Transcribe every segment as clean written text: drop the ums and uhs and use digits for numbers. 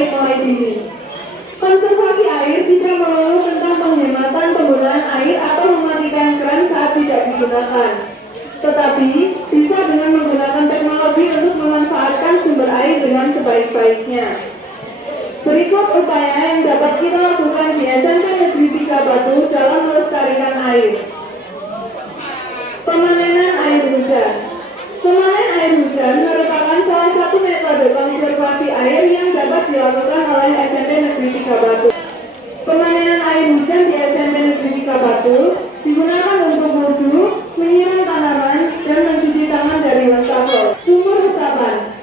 air mulai dini. Konservasi air tidak melulu tentang penghematan penggunaan air atau mematikan keran saat tidak digunakan, tetapi bisa dengan menggunakan teknologi untuk memanfaatkan sumber air dengan sebaik-baiknya. Berikut upaya yang dapat kita lakukan di SMP Negeri 3 Batu dalam melestarikan air. Pemanenan air hujan. Pemanen air hujan merupakan salah satu metode konservasi air yang dapat dilakukan oleh SMP Negeri 3 Batu. Pemanenan air hujan di SMP Negeri 3 Batu digunakan untuk wudhu, menyiram tanaman, dan mencuci tangan dari wastafel. Sumur resapan.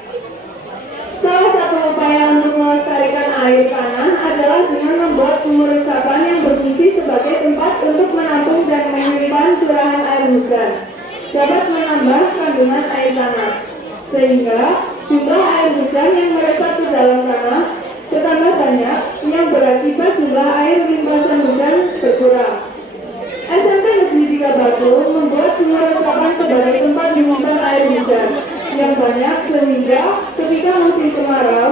Salah satu upaya untuk melestarikan air tanah adalah dengan membuat sumur resapan yang berfungsi sebagai tempat untuk menampung dan menyimpan curahan air hujan. Dapat menambah kandungan air tanah, sehingga jumlah air hujan yang meresap ke dalam tanah bertambah banyak, yang berakibat jumlah air limpasan hujan berkurang. SMP Negeri 3 Batu membuat sumur resapan sebagai tempat menyimpan air hujan yang banyak, sehingga ketika musim kemarau,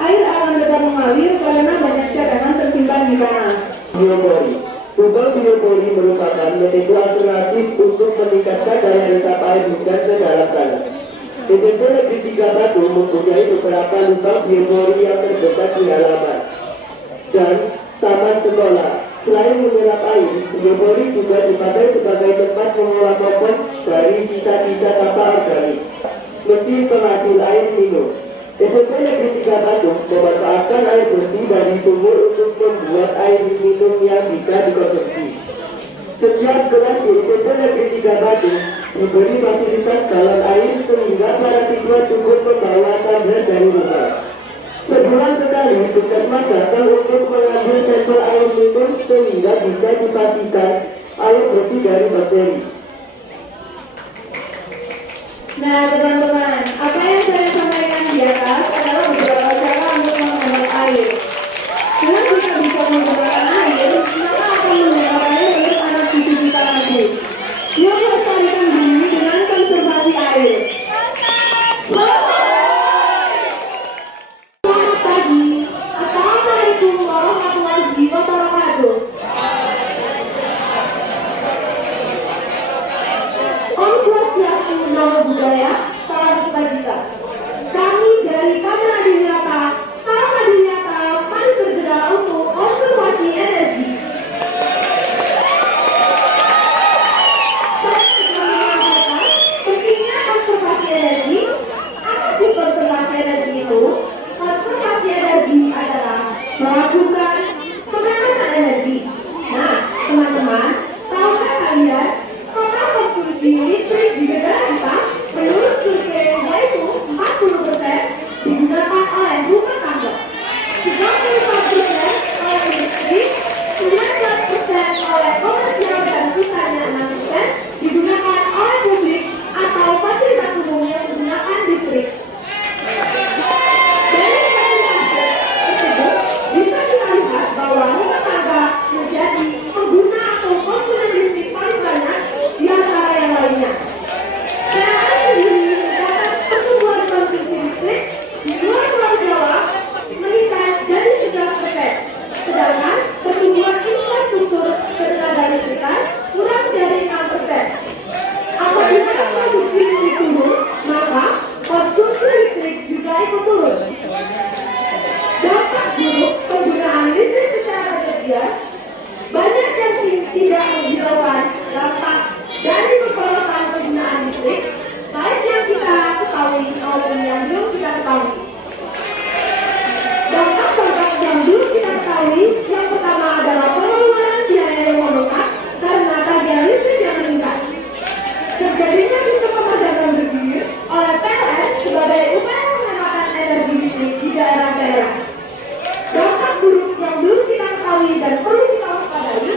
air akan tetap mengalir karena banyak cadangan tersimpan di tanah. Biopori. Lubang biopori merupakan metode alternatif untuk meningkatkan daya resap air hujan ke dalam tanah. SMP Negeri 3 Batu mempunyai beberapa lubang biopori yang terdekat di halaman dan taman sekolah. Selain menyerap air, biopori juga dipakai sebagai tempat mengolah kompos dari sisa-sisa sampah organik. Mesin penghasil air minum. SMP Negeri 3 Batu memanfaatkan air bersih dari sumur untuk membuat air minum yang bisa dikonsumsi. Setiap kelas di SMP Negeri 3 Batu diberi fasilitas galon air sehingga para siswa cukup membawa tumbler dari rumah. Sebulan sekali, puskesmas datang untuk mengambil sampel air minum sehingga bisa dipastikan air bersih dari bakteri. Nah teman-teman, apa yang saya sampaikan di atas adalah beberapa cara untuk menghemat air. Dengan kita bisa menggunakan air, maka akan menghemat air untuk anak cucu kita nanti. Yuk lestarikan bumi dengan konservasi air. Selamat pagi, Assalamualaikum warahmatullahi wabarakatuh. Om Swastiastu, Namo Buddhaya, salam kebajikan. Kami dari Kamera Adiwiyata, Salam Adiwiyata, mari bergerak untuk konservasi energi. Saya sedang mengatakan pentingnya konservasi energi. Apa sih konservasi energi itu? Konservasi energi adalah melakukan penghematan energi. Nah, teman-teman, tahukah kalian total konsumsi listrik di negara kita menurut survei yaitu 40% digunakan oleh rumah tangga, 35% oleh industri, 19% oleh komersial, dan sisanya 6% digunakan oleh publik atau fasilitas umum yang menggunakan listrik. Dari fasilitas tersebut bisa kita lihat bahwa rumah tangga menjadi pengguna atau konsumen listrik paling banyak di antara yang lainnya. PLN sendiri mencatat pertumbuhan konsumsi listrik di luar Pulau Jawa meningkat jadi 11%, sedangkan pertumbuhan infrastruktur ketenaga listrikan kurang dari 6%. Apabila produksi listrik turun, maka konsumsi listrik juga ikut turun. Dampak buruk penggunaan listrik secara berlebihan, banyak yang tidak menghiraukan dampak dari pemborosan penggunaan listrik, baik yang kita ketahui maupun yang belum kita ketahui. Dampak yang belum kita ketahui, yang pertama adalah pengeluaran biaya yang membengkak karena tagihan listrik yang meningkat. Terjadinya sistem pemasangan bergilir oleh PLN sebagai upaya penghematan energi listrik di daerah-daerah. Dampak buruk yang belum kita ketahui dan perlu kita waspadai,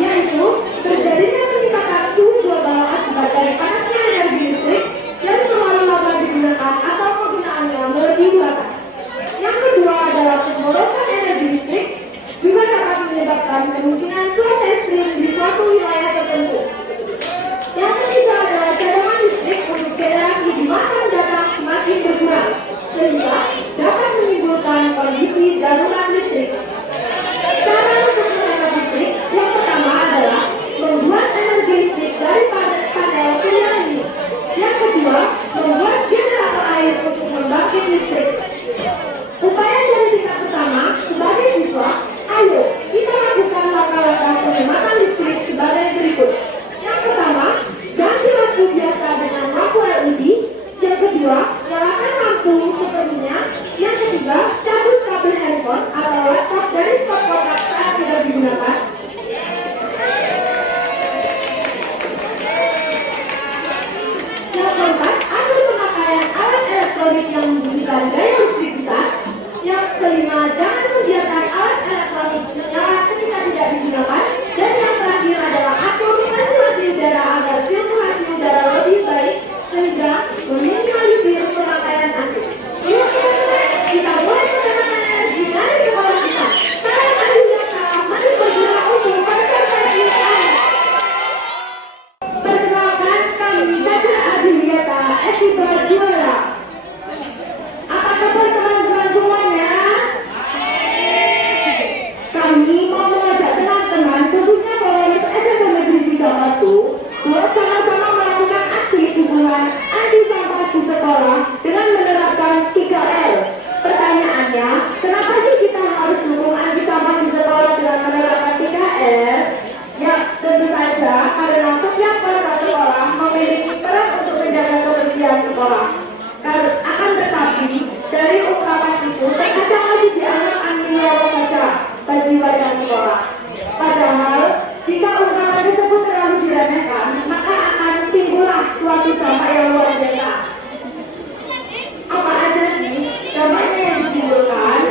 yaitu terjadinya peningkatan suhu global akibat dari panasnya energi listrik yang terlalu lama digunakan atau penggunaannya melebihi batas. Yang kedua adalah pemborosan energi listrik juga dapat menyebabkan kemungkinan cuaca ekstrim di suatu wilayah tertentu. Yang ketiga adalah cadangan listrik untuk generasi di masa mendatang semakin berkurang, sehingga dapat menimbulkan kondisi yang membunyikan gaya listrik besar. Yang kelima, jangan membiarkan alat elektronik menyala ketika tidak digunakan. Dan yang terakhir adalah atur sirkulasi udara agar sirkulasi udara lebih baik sehingga meminimalisir pemakaian AC. Yuk, kita mulai menggunakan energi dari sekolah kita. Saya Adi Yata, mari bergerak untuk konservasi air. Perkenalkan kami Caca Adi Yata, Ekipa Juara. Apa kabar teman-teman semuanya? Kami mau mengajak teman-teman, khususnya pengurus SMP Negeri 31, buat sama-sama melakukan aksi dukungan anti sampah di sekolah dengan menerapkan 3R. Pertanyaannya, kenapa sih kita harus dukung anti sampah di sekolah dengan menerapkan 3R? Ya, tentu saja karena setiap warga sekolah memiliki peran untuk menjaga kebersihan sekolah. Akan tetapi, dari ungkapan itu terkadang masih dianggap angin lalu saja bagi warga sekolah. Padahal, jika ungkapan tersebut terlalu diremehkan, maka akan timbullah suatu dampak yang luar biasa. Apa aja sih dampaknya yang ditimbulkan?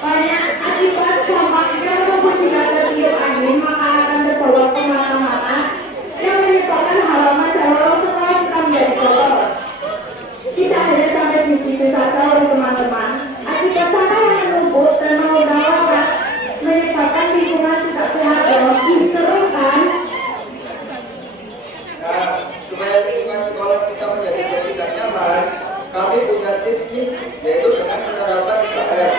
Banyak akibat sampah yang membuat jika tertiup angin maka akan terbawa kemana-mana yang menyebabkan halaman dan lorong sekolah kita menjadi kotor. Tidak hanya sampai di situ saja oleh teman-teman, akibat sampah yang menumpuk dan mengundang lawat menyebabkan lingkungan tidak sehat dan lebih seru kan? Nah, supaya lingkungan sekolah kita menjadi bersih dan nyaman, kami punya tips nih, yaitu dengan menerapkan 3R.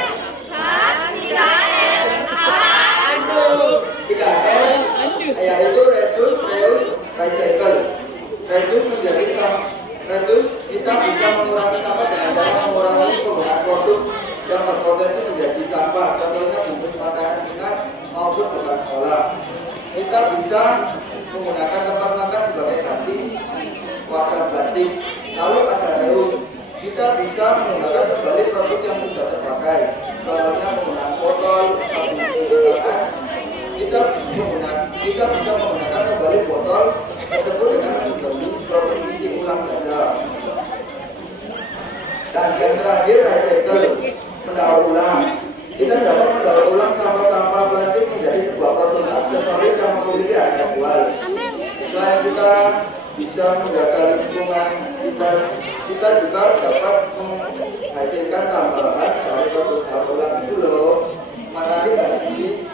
3R, yaitu reduce, reuse, recycle. Reduce kita bisa mengurangi sampah dengan cara mengurangi penggunaan produk yang berpotensi menjadi sampah, contohnya bungkus makanan ringan maupun bekas sekolah. Kita bisa menggunakan tempat makan sebagai ganti wadah plastik. Lalu ada reuse, kita bisa menggunakan kembali produk yang sudah terpakai, contohnya menggunakan botol, sabun cuci. Kita bisa menggunakan kembali botol tersebut dengan mengganti produk isi ulang saja. Dan yang terakhir, recycle, mendaur ulang. Kita dapat mendaur ulang sampah-sampah plastik menjadi sebuah produk aksesoris yang memiliki harga jual. Selain kita bisa menjaga lingkungan kita juga dapat menghasilkan tambahan dari produk daur ulang itu loh. Mana tidak sih?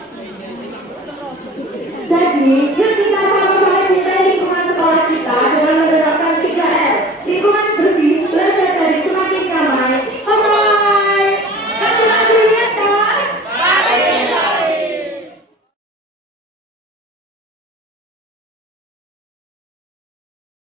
Jadi, yuk kita sama-sama cintai lingkungan sekolah kita